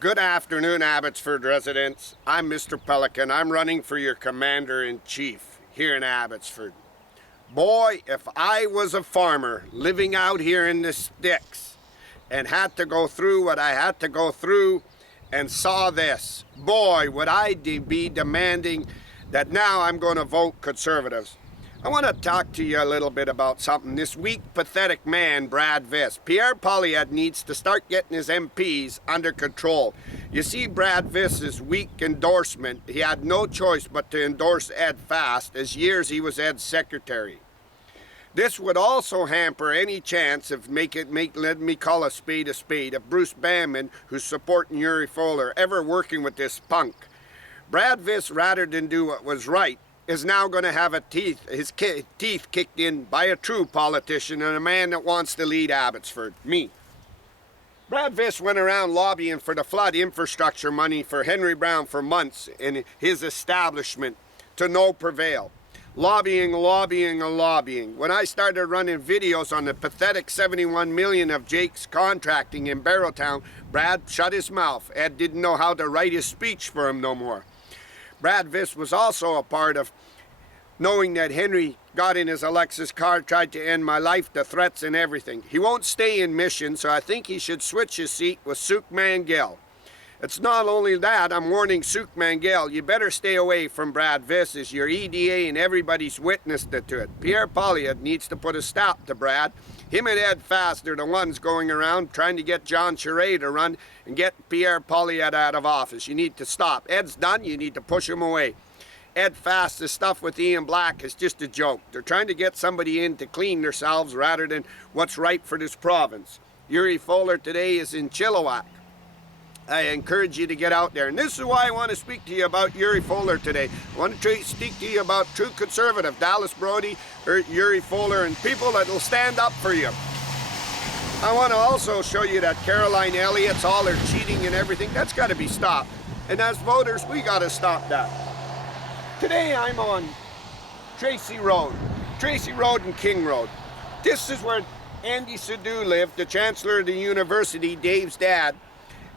Good afternoon, Abbotsford residents. I'm Mr. Pelican. I'm running for your Commander-in-Chief here in Abbotsford. Boy, if I was a farmer living out here in the sticks and had to go through what I had to go through and saw this, boy, would I be demanding that now I'm going to vote Conservatives. I want to talk to you a little bit about something. This weak, pathetic man, Brad Viss. Pierre Poilievre needs to start getting his MPs under control. You see Brad Viss's weak endorsement. He had no choice but to endorse Ed Fast, as years he was Ed's secretary. This would also hamper any chance of let me call a spade, of Bruce Banman, who's supporting Yuri Fuller, ever working with this punk. Brad Viss, rather than do what was right, is now going to have his teeth kicked in by a true politician and a man that wants to lead Abbotsford, me. Brad Viss went around lobbying for the flood infrastructure money for Henry Brown for months in his establishment to no prevail. Lobbying. When I started running videos on the pathetic $71 million of Jake's contracting in Barrowtown, Brad shut his mouth. Ed didn't know how to write his speech for him no more. Brad Viss was also a part of knowing that Henry got in his Alexis car, tried to end my life, the threats and everything. He won't stay in Mission, so I think he should switch his seat with Suk Mangel. It's not only that, I'm warning Suk Mangel, you better stay away from Brad Viss, as your EDA and everybody's witnessed it to it. Pierre Poilievre needs to put a stop to Brad. Him and Ed Fast are the ones going around trying to get John Charest to run and get Pierre Poilievre out of office. You need to stop. Ed's done, you need to push him away. Ed Fast's stuff with Ian Black is just a joke. They're trying to get somebody in to clean themselves rather than what's right for this province. Yuri Fuller today is in Chilliwack. I encourage you to get out there. And this is why I want to speak to you about Yuri Fuller today. I want to speak to you about true conservative, Dallas Brody, Yuri Fuller, and people that will stand up for you. I want to also show you that Caroline Elliott's all her cheating and everything. That's got to be stopped. And as voters, we got to stop that. Today I'm on Tracy Road and King Road. This is where Andy Sidhu lived, the Chancellor of the University, Dave's dad.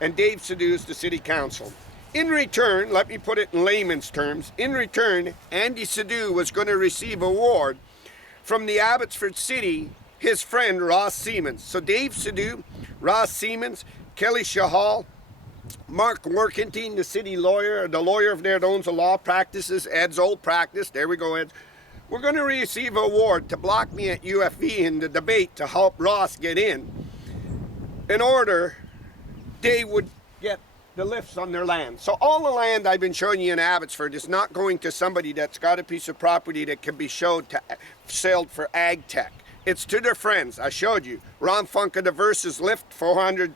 And Dave Sidhu's the city council. In return, let me put it in layman's terms, in return, Andy Sidhu was going to receive an award from the Abbotsford City, his friend Ross Siemens. So Dave Sidhu, Ross Siemens, Kelly Shahal, Mark Workington, the city lawyer, the lawyer of there that owns the law practices, Ed's old practice, there we go, Ed. We're going to receive an award to block me at UFE in the debate to help Ross get in order they would get the lifts on their land. So all the land I've been showing you in Abbotsford is not going to somebody that's got a piece of property that can be sold for ag tech. It's to their friends. I showed you. Ron Funk of the Versus lift 400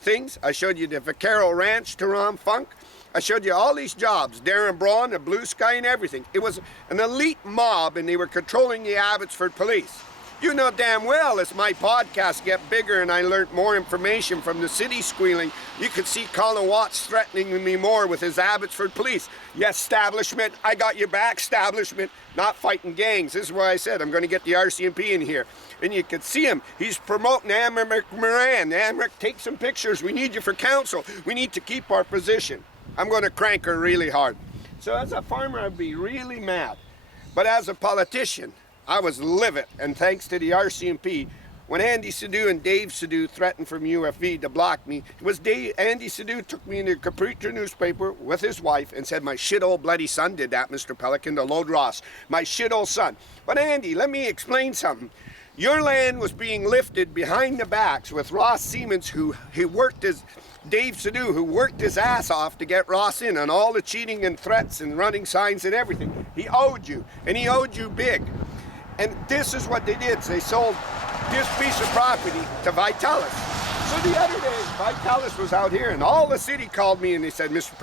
things. I showed you the Vaquero Ranch to Ron Funk. I showed you all these jobs. Darren Braun, the Blue Sky and everything. It was an elite mob and they were controlling the Abbotsford police. You know damn well as my podcasts get bigger and I learned more information from the city squealing, you could see Colin Watts threatening me more with his Abbotsford police. Yes, establishment, I got your back, establishment, not fighting gangs. This is why I said I'm going to get the RCMP in here. And you could see him. He's promoting Amric Moran. Amric, take some pictures. We need you for council. We need to keep our position. I'm going to crank her really hard. So as a farmer, I'd be really mad. But as a politician, I was livid, and thanks to the RCMP, when Andy Sidhu and Dave Sidhu threatened from UFE to block me, it was Andy Sidhu took me into the Capriccio newspaper with his wife and said, my shit old bloody son did that, Mr. Pelican, to load Ross. My shit old son. But Andy, let me explain something. Your land was being lifted behind the backs with Ross Siemens, who Dave Sidhu, who worked his ass off to get Ross in on all the cheating and threats and running signs and everything. He owed you, and he owed you big. And this is what they did. They sold this piece of property to Vitalis. So the other day, Vitalis was out here, and all the city called me, and they said, Mr.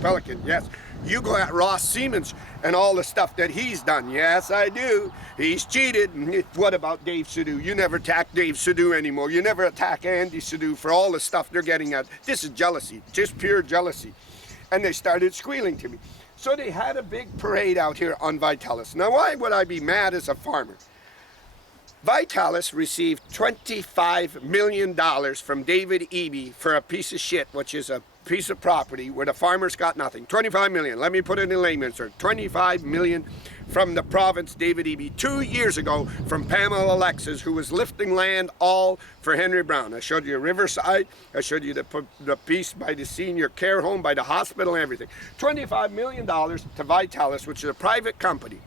Pelican, yes, you go at Ross Siemens and all the stuff that he's done. Yes, I do. He's cheated. And what about Dave Sidhu? You never attack Dave Sidhu anymore. You never attack Andy Sidhu for all the stuff they're getting at. This is jealousy, just pure jealousy. And they started squealing to me. So they had a big parade out here on Vitalis. Now, why would I be mad as a farmer? Vitalis received $25 million from David Eby for a piece of shit, which is a piece of property where the farmers got nothing. 25 million. Let me put it in layman's terms. 25 million from the province, David Eby, 2 years ago from Pamela Alexis, who was lifting land all for Henry Brown. I showed you Riverside. I showed you the piece by the senior care home, by the hospital, and everything. $25 million to Vitalis, which is a private company.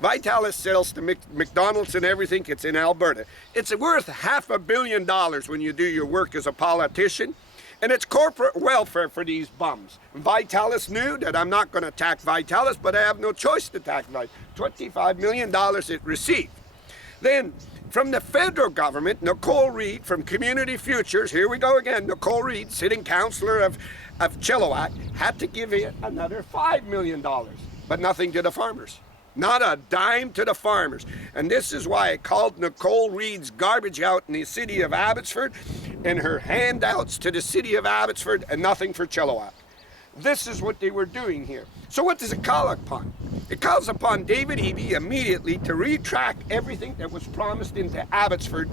Vitalis sells to McDonald's and everything. It's in Alberta. It's worth $500 million when you do your work as a politician. And it's corporate welfare for these bums. Vitalis knew that I'm not going to attack Vitalis, but I have no choice to attack Vitalis. $25 million it received. Then, from the federal government, Nicole Reid from Community Futures, here we go again, Nicole Reid, sitting councillor of Chilliwack, had to give it another $5 million, but nothing to the farmers. Not a dime to the farmers. And this is why I called Nicole Reid's garbage out in the city of Abbotsford and her handouts to the city of Abbotsford and nothing for Chilliwack. This is what they were doing here. So what does it call upon? It calls upon David Eby immediately to retract everything that was promised into Abbotsford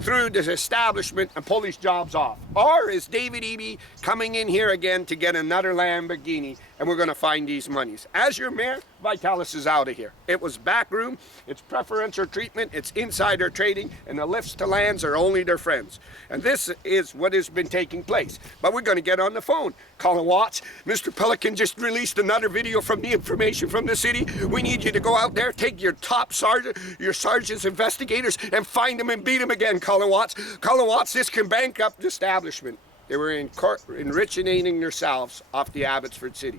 through this establishment and pull these jobs off. Or is David Eby coming in here again to get another Lamborghini and we're going to find these monies? As your mayor, Vitalis is out of here. It was backroom, it's preferential treatment, it's insider trading, and the lifts to lands are only their friends. And this is what has been taking place. But we're going to get on the phone. Colin Watts, Mr. Pelican just released another video from the information from the city. We need you to go out there, take your top sergeant, your sergeants, investigators, and find them and beat them again, Colin Watts. Colin Watts, this can bankrupt the establishment. They were enriching themselves off the Abbotsford city.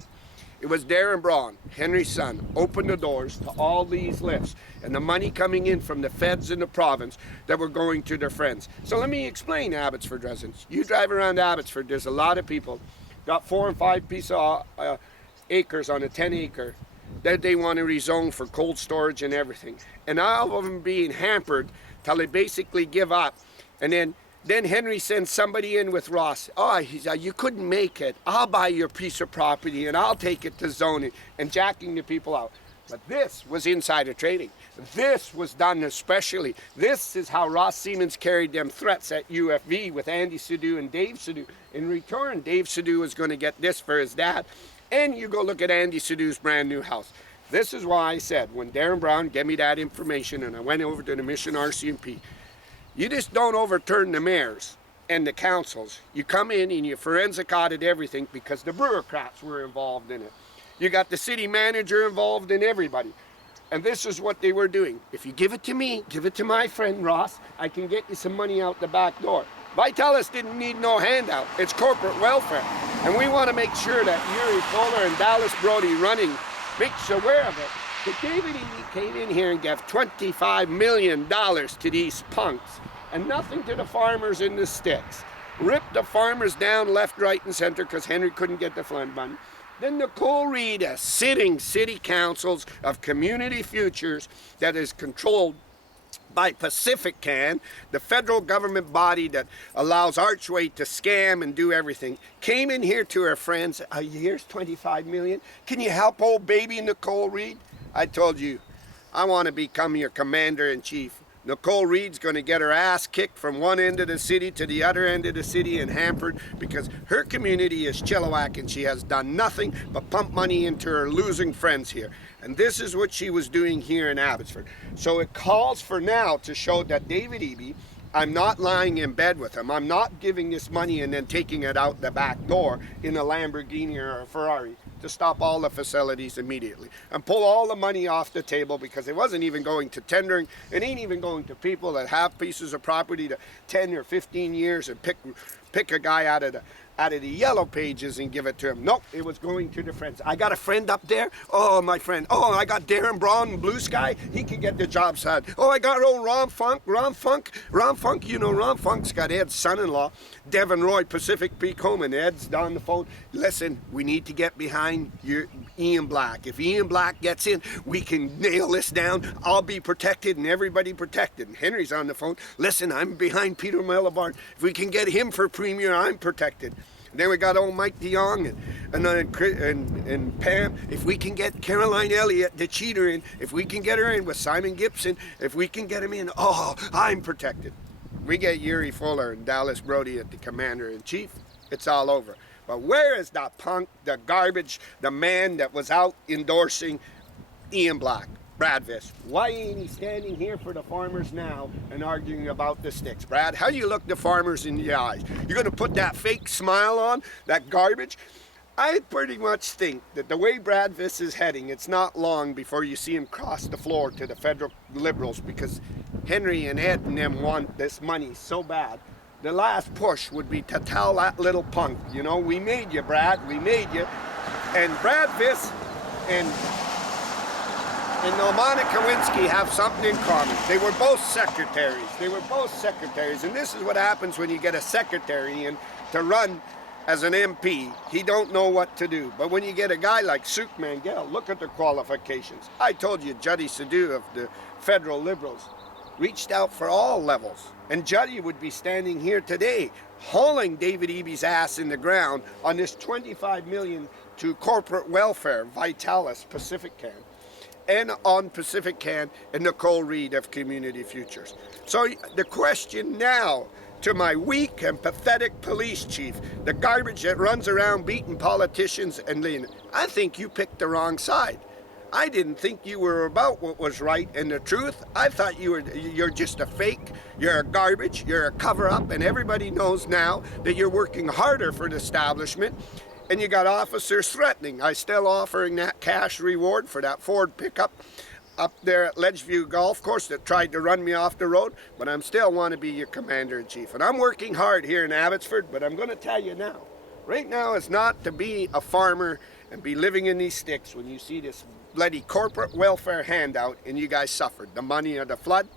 It was Darren Braun, Henry's son, opened the doors to all these lifts and the money coming in from the feds in the province that were going to their friends. So let me explain, Abbotsford residents. You drive around Abbotsford, there's a lot of people got 4 and 5 pieces of acres on a 10-acre that they want to rezone for cold storage and everything. And all of them being hampered till they basically give up. And then Henry sends somebody in with Ross. Oh, you couldn't make it. I'll buy your piece of property and I'll take it to zoning, and jacking the people out. But this was insider trading. This was done especially. This is how Ross Siemens carried them threats at UFV with Andy Sidhu and Dave Sidhu. In return, Dave Sidhu was going to get this for his dad. And you go look at Andy Sidhu's brand new house. This is why I said, when Darren Brown gave me that information and I went over to the Mission RCMP, you just don't overturn the mayors and the councils. You come in and you forensic audit everything because the bureaucrats were involved in it. You got the city manager involved in everybody. And this is what they were doing. If you give it to me, give it to my friend Ross, I can get you some money out the back door. Vitalis didn't need no handout. It's corporate welfare. And we want to make sure that Yuri Fuller and Dallas Brody running makes you aware of it. But David Eby came in here and gave $25 million to these punks and nothing to the farmers in the sticks. Ripped the farmers down left, right, and center because Henry couldn't get the flood money. Then Nicole Reid, a sitting city councils of Community Futures that is controlled by Pacific Can, the federal government body that allows Archway to scam and do everything, came in here to her friends. Here's $25 million. Can you help old baby Nicole Reid? I told you, I want to become your commander-in-chief. Nicole Reid's going to get her ass kicked from one end of the city to the other end of the city and hampered because her community is Chilliwack and she has done nothing but pump money into her losing friends here. And this is what she was doing here in Abbotsford. So it calls for now to show that David Eby, I'm not lying in bed with him. I'm not giving this money and then taking it out the back door in a Lamborghini or a Ferrari to stop all the facilities immediately and pull all the money off the table because it wasn't even going to tendering. It ain't even going to people that have pieces of property to 10 or 15 years and pick a guy out of the yellow pages and give it to him. Nope, it was going to the friends. I got a friend up there. Oh, my friend. Oh, I got Darren Braun and Blue Sky. He can get the job done. Oh, I got old Ron Funk. You know, Ron Funk's got Ed's son-in-law, Devin Roy, Pacific Peak Home, and Ed's on the phone. Listen, we need to get behind Ian Black. If Ian Black gets in, we can nail this down. I'll be protected and everybody protected. And Henry's on the phone. Listen, I'm behind Peter Mellibard. If we can get him for premier, I'm protected. And then we got old Mike DeYoung and Pam. If we can get Caroline Elliott, the cheater, in, if we can get her in with Simon Gibson, if we can get him in, oh, I'm protected. We get Yuri Fuller and Dallas Brody at the commander-in-chief, it's all over. But where is the punk, the garbage, the man that was out endorsing Ian Black, Brad Viss? Why ain't he standing here for the farmers now and arguing about the sticks? Brad, how do you look the farmers in the eyes? You're going to put that fake smile on, that garbage? I pretty much think that the way Brad Viss is heading, it's not long before you see him cross the floor to the federal Liberals, because Henry and Ed and them want this money so bad. The last push would be to tell that little punk, you know, we made you, Brad, we made you. And Brad Viss and Monica Lewinsky have something in common. They were both secretaries. And this is what happens when you get a secretary in to run as an MP. He don't know what to do. But when you get a guy like Suk Mangel, look at the qualifications. I told you Juddy Sidhu of the federal Liberals reached out for all levels. And Juddy would be standing here today hauling David Eby's ass in the ground on this $25 million to corporate welfare, Vitalis, Pacific Can, and on Pacific Can and Nicole Reed of Community Futures. So the question now to my weak and pathetic police chief, the garbage that runs around beating politicians and leaning, I think you picked the wrong side. I didn't think you were about what was right and the truth. I thought you're just a fake, you're a garbage, you're a cover-up, and everybody knows now that you're working harder for the establishment, and you got officers threatening. I still offering that cash reward for that Ford pickup up there at Ledgeview Golf Course that tried to run me off the road, but I'm still want to be your commander-in-chief. And I'm working hard here in Abbotsford, but I'm going to tell you now, right now it's not to be a farmer and be living in these sticks when you see this bloody corporate welfare handout and you guys suffered. The money of the flood,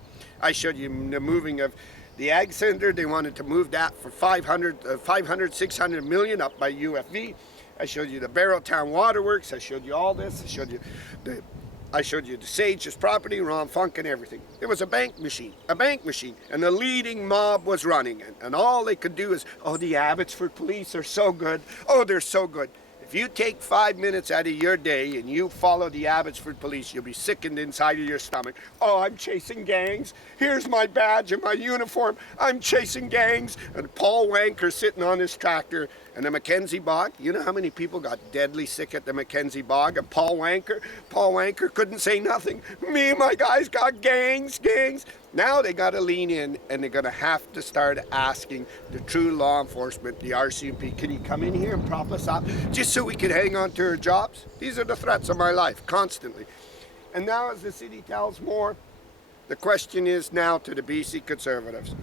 I showed you the moving of the Ag Center. They wanted to move that for 600 million up by UFV. I showed you the Barrowtown Waterworks. I showed you all this. I showed you the Sage's property, Ron Funk and everything. It was a bank machine, and the leading mob was running it. And all they could do is, oh, the Abbotsford police are so good. Oh, they're so good. If you take 5 minutes out of your day and you follow the Abbotsford police, you'll be sickened inside of your stomach. Oh, I'm chasing gangs. Here's my badge and my uniform. I'm chasing gangs. And Paul Wanker sitting on his tractor and the Mackenzie Bog. You know how many people got deadly sick at the Mackenzie Bog? And Paul Wanker couldn't say nothing. Me and my guys got gangs. Now they got to lean in, and they're going to have to start asking the true law enforcement, the RCMP, can you come in here and prop us up just so we can hang on to our jobs? These are the threats of my life, constantly. And now as the city tells more, the question is now to the BC Conservatives.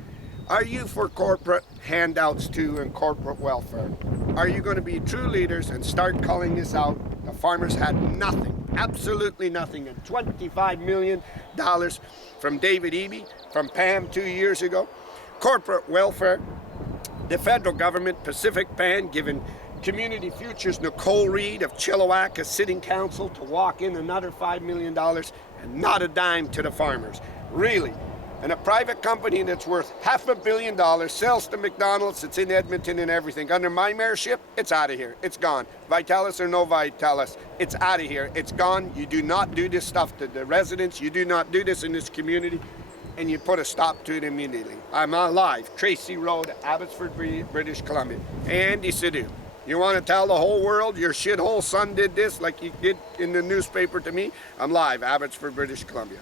Are you for corporate handouts too and corporate welfare? Are you going to be true leaders and start calling this out? The farmers had nothing, absolutely nothing, and $25 million from David Eby, from Pam 2 years ago. Corporate welfare, the federal government, Pacific Pan, giving Community Futures Nicole Reed of Chilliwack a sitting council to walk in another $5 million and not a dime to the farmers. Really. And a private company that's worth $500 million sells to McDonald's, it's in Edmonton and everything. Under my mayorship, it's out of here. It's gone. Vitalis or no Vitalis, it's out of here. It's gone. You do not do this stuff to the residents. You do not do this in this community. And you put a stop to it immediately. I'm alive. Tracy Road, Abbotsford, British Columbia. Andy Sidhu. You want to tell the whole world your shithole son did this like you did in the newspaper to me? I'm live, Abbotsford, British Columbia.